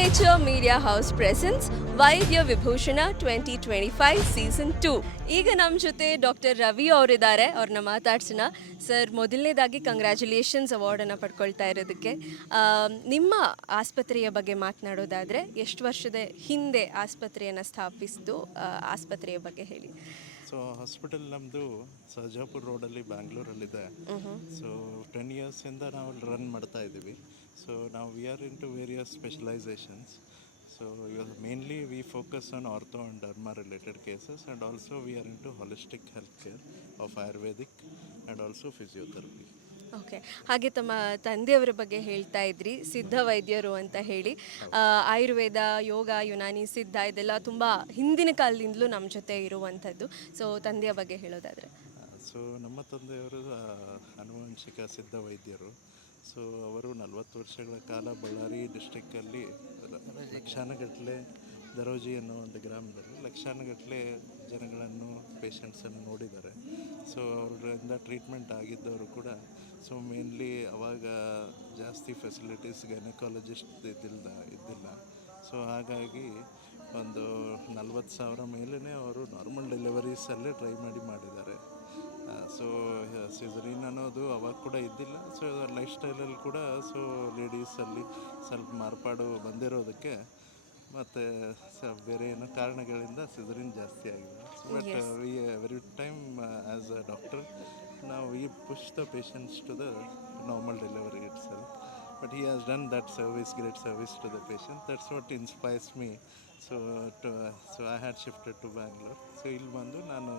Signature Media House presents ವೈದ್ಯ Vibhushan 2025 season 2. ಈಗ ನಮ್ಮ ಜೊತೆ ಡಾಕ್ಟರ್ ರವಿ ಅವರಿದ್ದಾರೆ. ಅವ್ರನ್ನ ಮಾತಾಡ್ಸೋಣ. ಸರ್, ಮೊದಲನೇದಾಗಿ ಕಂಗ್ರ್ಯಾಚುಲೇಷನ್ಸ್ ಅವಾರ್ಡನ್ನು ಪಡ್ಕೊಳ್ತಾ ಇರೋದಕ್ಕೆ. ನಿಮ್ಮ ಆಸ್ಪತ್ರೆಯ ಬಗ್ಗೆ ಮಾತನಾಡೋದಾದರೆ, ಎಷ್ಟು ವರ್ಷದ ಹಿಂದೆ ಆಸ್ಪತ್ರೆಯನ್ನು ಸ್ಥಾಪಿಸಿದ್ದು, ಆಸ್ಪತ್ರೆಯ ಬಗ್ಗೆ ಹೇಳಿ. ಸೊ ಹಾಸ್ಪಿಟಲ್ ನಮ್ಮದು ಸರ್ಜಾಪುರ್ ರೋಡಲ್ಲಿ ಬ್ಯಾಂಗ್ಳೂರಲ್ಲಿದೆ. ಸೊ 10 ಇಯರ್ಸಿಂದ ನಾವು ರನ್ ಮಾಡ್ತಾ ಇದ್ದೀವಿ. ಸೊ ನಾವು we are into various specialisations. So ಇವಾಗ mainly we focus on ortho and derma related cases and also we are into holistic health care of ayurvedic and also physiotherapy. Okay, ಹಾಗೆ ತಮ್ಮ ತಂದೆಯವರ ಬಗ್ಗೆ ಹೇಳ್ತಾ ಇದ್ರಿ, ಸಿದ್ಧ ವೈದ್ಯರು ಅಂತ ಹೇಳಿ. ಆಯುರ್ವೇದ, ಯೋಗ, ಯುನಾನಿ, ಸಿದ್ಧ ಇದೆಲ್ಲ ತುಂಬ ಹಿಂದಿನ ಕಾಲದಿಂದಲೂ ನಮ್ಮ ಜೊತೆ ಇರುವಂಥದ್ದು. ಸೊ ತಂದೆಯ ಬಗ್ಗೆ ಹೇಳೋದಾದರೆ, ಸೊ ನಮ್ಮ ತಂದೆಯವರು ಆನುವಂಶಿಕ ಸಿದ್ಧ ವೈದ್ಯರು. ಸೊ ಅವರು 40 ವರ್ಷಗಳ ಕಾಲ ಬಳ್ಳಾರಿ ಡಿಸ್ಟ್ರಿಕ್ಕಲ್ಲಿ ಲಕ್ಷಾನುಗಟ್ಟಲೆ ದರೋಜಿ ಅನ್ನೋ ಒಂದು ಗ್ರಾಮದಲ್ಲಿ ಲಕ್ಷಾನುಗಟ್ಟಲೆ ಜನಗಳನ್ನು ಪೇಷಂಟ್ಸನ್ನು ನೋಡಿದ್ದಾರೆ. ಸೊ ಅವರಿಂದ ಟ್ರೀಟ್ಮೆಂಟ್ ಆಗಿದ್ದವರು ಕೂಡ. ಸೊ ಮೇನ್ಲಿ ಅವಾಗ ಜಾಸ್ತಿ ಫೆಸಿಲಿಟೀಸ್ ಗೈನಕಾಲಜಿಸ್ಟ್ ಇದ್ದಿಲ್ಲ. ಸೊ ಹಾಗಾಗಿ ಒಂದು 40,000 ಮೇಲೇ ಅವರು ನಾರ್ಮಲ್ ಡೆಲಿವರೀಸಲ್ಲೇ ಟ್ರೈ ಮಾಡಿದ್ದಾರೆ. ಸೊ ಸಿಸರೀನ್ ಅನ್ನೋದು ಅವಾಗ ಕೂಡ ಇದ್ದಿಲ್ಲ. ಸೊ ಲೈಫ್ ಸ್ಟೈಲಲ್ಲಿ ಕೂಡ ಸೊ ಲೇಡೀಸಲ್ಲಿ ಸ್ವಲ್ಪ ಮಾರ್ಪಾಡು ಬಂದಿರೋದಕ್ಕೆ ಮತ್ತು ಬೇರೆ ಏನೋ ಕಾರಣಗಳಿಂದ ಸಿಸರಿನ್ ಜಾಸ್ತಿ ಆಗಿದೆ. But we every time as a doctor ನಾವು we push the patients to the normal delivery itself. But he has done that service, great service to the patient. That's what inspires me. So I had shifted to Bangalore. So ಇಲ್ಲಿ ಬಂದು ನಾನು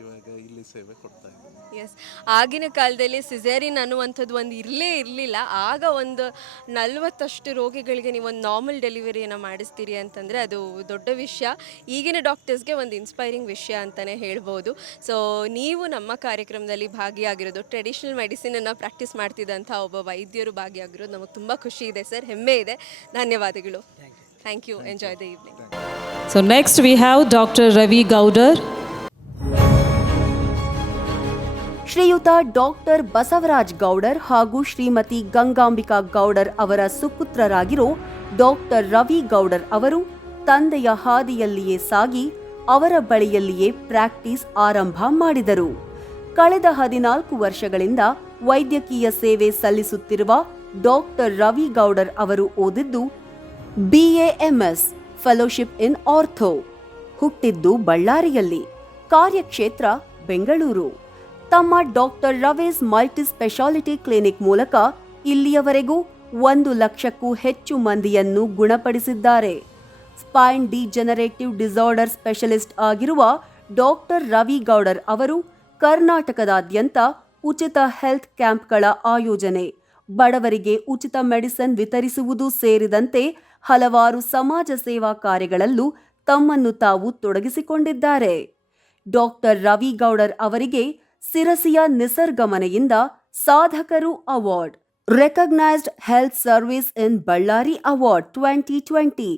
ಇವಾಗ ಇಲ್ಲಿ ಸೇವೆ ಕೊಡ್ತಾ ಇದ್ದೀನಿ. S, ಆಗಿನ ಕಾಲದಲ್ಲಿ ಸಿಸೇರಿನ್ ಅನ್ನುವಂಥದ್ದು ಒಂದು ಇರಲಿಲ್ಲ. ಆಗ ಒಂದು 40 ರೋಗಿಗಳಿಗೆ ನೀವು ಒಂದು ನಾರ್ಮಲ್ ಡೆಲಿವರಿಯನ್ನು ಮಾಡಿಸ್ತೀರಿ ಅಂತಂದರೆ ಅದು ದೊಡ್ಡ ವಿಷಯ. ಈಗಿನ ಡಾಕ್ಟರ್ಸ್ಗೆ ಒಂದು ಇನ್ಸ್ಪೈರಿಂಗ್ ವಿಷಯ ಅಂತಲೇ ಹೇಳ್ಬೋದು. ಸೊ ನೀವು ನಮ್ಮ ಕಾರ್ಯಕ್ರಮದಲ್ಲಿ ಭಾಗಿಯಾಗಿರೋದು, ಟ್ರೆಡಿಷನಲ್ ಮೆಡಿಸಿನನ್ನು ಪ್ರಾಕ್ಟೀಸ್ ಮಾಡ್ತಿದ್ದಂಥ ಒಬ್ಬ ವೈದ್ಯರು ಭಾಗಿಯಾಗಿರೋದು ನಮಗೆ ತುಂಬ ಖುಷಿ ಇದೆ ಸರ್, ಹೆಮ್ಮೆ ಇದೆ. ಧನ್ಯವಾದಗಳು. Thank you. Enjoy the evening. So next we have Dr. Ravi Gowder. ಶ್ರೀಯುತ ಡಾಕ್ಟರ್ ಬಸವರಾಜ್ ಗೌಡರ್ ಹಾಗೂ ಶ್ರೀಮತಿ ಗಂಗಾಂಬಿಕಾ ಗೌಡರ್ ಅವರ ಸುಪುತ್ರರಾಗಿರೋ ಡಾಕ್ಟರ್ ರವಿ ಗೌಡರ್ ಅವರು ತಂದೆಯ ಹಾದಿಯಲ್ಲಿಯೇ ಸಾಗಿ ಅವರ ಬಳಿಯಲ್ಲಿಯೇ ಪ್ರಾಕ್ಟೀಸ್ ಆರಂಭ ಮಾಡಿದರು. ಕಳೆದ 14 ವರ್ಷಗಳಿಂದ ವೈದ್ಯಕೀಯ ಸೇವೆ ಸಲ್ಲಿಸುತ್ತಿರುವ ಡಾಕ್ಟರ್ ರವಿ ಗೌಡರ್ ಅವರು ಓದಿದ್ದು BAMS ಫೆಲೋಶಿಪ್ ಇನ್ ಆರ್ಥೋ. ಹುಟ್ಟಿದ್ದು ಬಳ್ಳಾರಿಯಲ್ಲಿ, ಕಾರ್ಯಕ್ಷೇತ್ರ ಬೆಂಗಳೂರು. ತಮ್ಮ doctor Ravi's multi speciality clinic ಮೂಲಕ ಇಲ್ಲಿಯವರೆಗೂ 1 ಲಕ್ಷಕ್ಕೂ ಹೆಚ್ಚು ಮಂದಿಯನ್ನು ಗುಣಪಡಿಸಿದ್ದಾರೆ. ಸ್ಪೈನ್ ಡಿಜೆನರೇಟಿವ್ ಡಿಸಾರ್ಡರ್ ಸ್ಪೆಷಲಿಸ್ಟ್ ಆಗಿರುವ ಡಾಕ್ಟರ್ ರವಿ ಗೌಡರ್ ಅವರು ಕರ್ನಾಟಕದಾದ್ಯಂತ ಉಚಿತ ಹೆಲ್ತ್ ಕ್ಯಾಂಪ್ಗಳ ಆಯೋಜನೆ, ಬಡವರಿಗೆ ಉಚಿತ ಮೆಡಿಸಿನ್ ವಿತರಿಸುವುದು ಸೇರಿದಂತೆ ಹಲವಾರು ಸಮಾಜ ಸೇವಾ ಕಾರ್ಯಗಳಲ್ಲೂ ತಮ್ಮನ್ನು ತಾವು ತೊಡಗಿಸಿಕೊಂಡಿದ್ದಾರೆ. ಡಾಕ್ಟರ್ ರವಿ ಗೌಡರ್ ಅವರಿಗೆ ಸಿರಸಿಯ ನಿಸರ್ಗ ಮನೆಯಿಂದ ಸಾಧಕರು ಅವಾರ್ಡ್, ರೆಕಗ್ನೈಸ್ಡ್ ಹೆಲ್ತ್ ಸರ್ವಿಸ್ ಇನ್ ಬಳ್ಳಾರಿ ಅವಾರ್ಡ್ 2020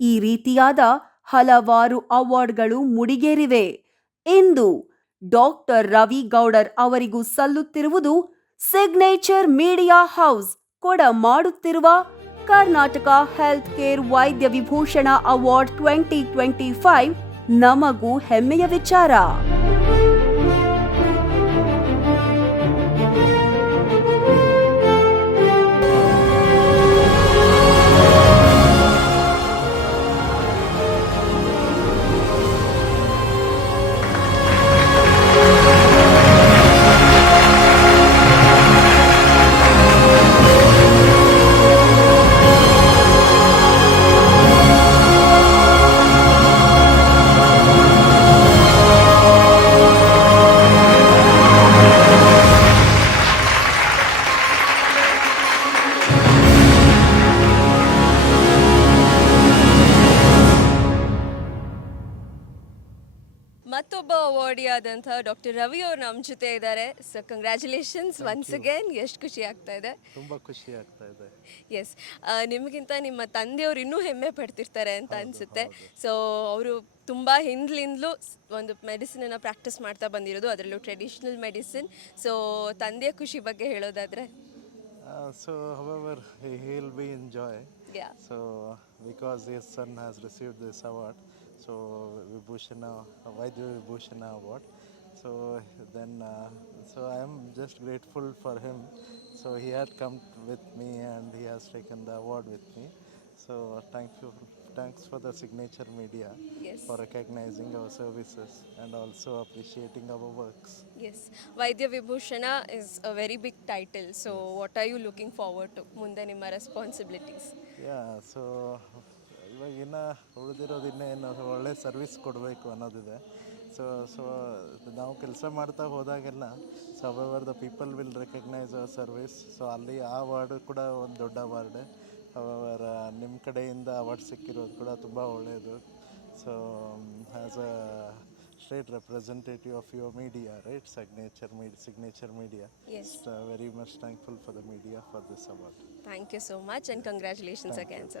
ಈ ರೀತಿಯಾದ ಹಲವಾರು ಅವಾರ್ಡ್ಗಳು ಮುಡಿಗೇರಿವೆ. ಇಂದು ಡಾಕ್ಟರ್ ರವಿ ಗೌಡರ್ ಅವರಿಗೂ ಸಲ್ಲುತ್ತಿರುವುದು ಸಿಗ್ನೇಚರ್ ಮೀಡಿಯಾ ಹೌಸ್ ಕೊಡ ಮಾಡುತ್ತಿರುವ ಕರ್ನಾಟಕ ಹೆಲ್ತ್ ಕೇರ್ ವೈದ್ಯ ವಿಭೂಷಣ ಅವಾರ್ಡ್ 2025 ನಮಗೂ ಹೆಮ್ಮೆಯ ವಿಚಾರ. ಮತ್ತೊಬ್ಬ ಅವಾರ್ಡಿಯಾದಂಥ ಡಾಕ್ಟರ್ ರವಿ ಅವರು ನಮ್ಮ ಜೊತೆ ಇದ್ದಾರೆ. So congratulations once again. ಎಷ್ಟು ಖುಷಿ ಆಗ್ತಾ ಇದೆ? ತುಂಬ ಖುಷಿ ಆಗ್ತಾ ಇದೆ. ಎಸ್, ನಿಮಗಿಂತ ನಿಮ್ಮ ತಂದೆಯವರು ಇನ್ನೂ ಹೆಮ್ಮೆ ಪಡ್ತಿರ್ತಾರೆ ಅಂತ ಅನಿಸುತ್ತೆ. ಸೊ ಅವರು ತುಂಬ ಹಿಂದ್ಲಿಂದಲೂ ಒಂದು ಮೆಡಿಸಿನನ್ನು ಪ್ರಾಕ್ಟೀಸ್ ಮಾಡ್ತಾ ಬಂದಿರೋದು, ಅದರಲ್ಲೂ ಟ್ರೆಡಿಷ್ನಲ್ ಮೆಡಿಸಿನ್. ಸೊ ತಂದೆಯ ಖುಷಿ ಬಗ್ಗೆ ಹೇಳೋದಾದರೆ, So however he will be in joy. Yeah. So because his son has received this award, so Vibhushana, Vaidya Vibhushana award. So then, so I am just grateful for him. So he had come with me and he has taken the award with me. So thanks for the Signature Media Yes. for recognizing our services and also appreciating our works. Yes. Vaidya Vibhushana is a very big title. So what are you looking forward to? ಮುಂದೆ ನಿಮ್ಮ responsibilities. Yeah so ಇವಾಗ ಇನ್ನು ಉಳಿದಿರೋದು ಇನ್ನೇನು ಒಳ್ಳೆ service ಕೊಡಬೇಕು ಅನ್ನೋದಿದೆ. So ನಾವು ಕೆಲಸ ಮಾಡ್ತಾ ಹೋದಾಗೆಲ್ಲ so our the people will recognise our service. So ಅಲ್ಲಿ ಆ ಅವಾರ್ಡು ಕೂಡ ಒಂದು ದೊಡ್ಡ ಅವಾರ್ಡ್. ಅವರ ನಿಮ್ಮ ಕಡೆಯಿಂದ ಅವಾರ್ಡ್ ಸಿಕ್ಕಿರೋದು ಕೂಡ ತುಂಬ ಒಳ್ಳೆಯದು. So as a state representative of your media, right, signature media, Yes. Very much thankful for the media for this award. Thank you so much and congratulations again, sir.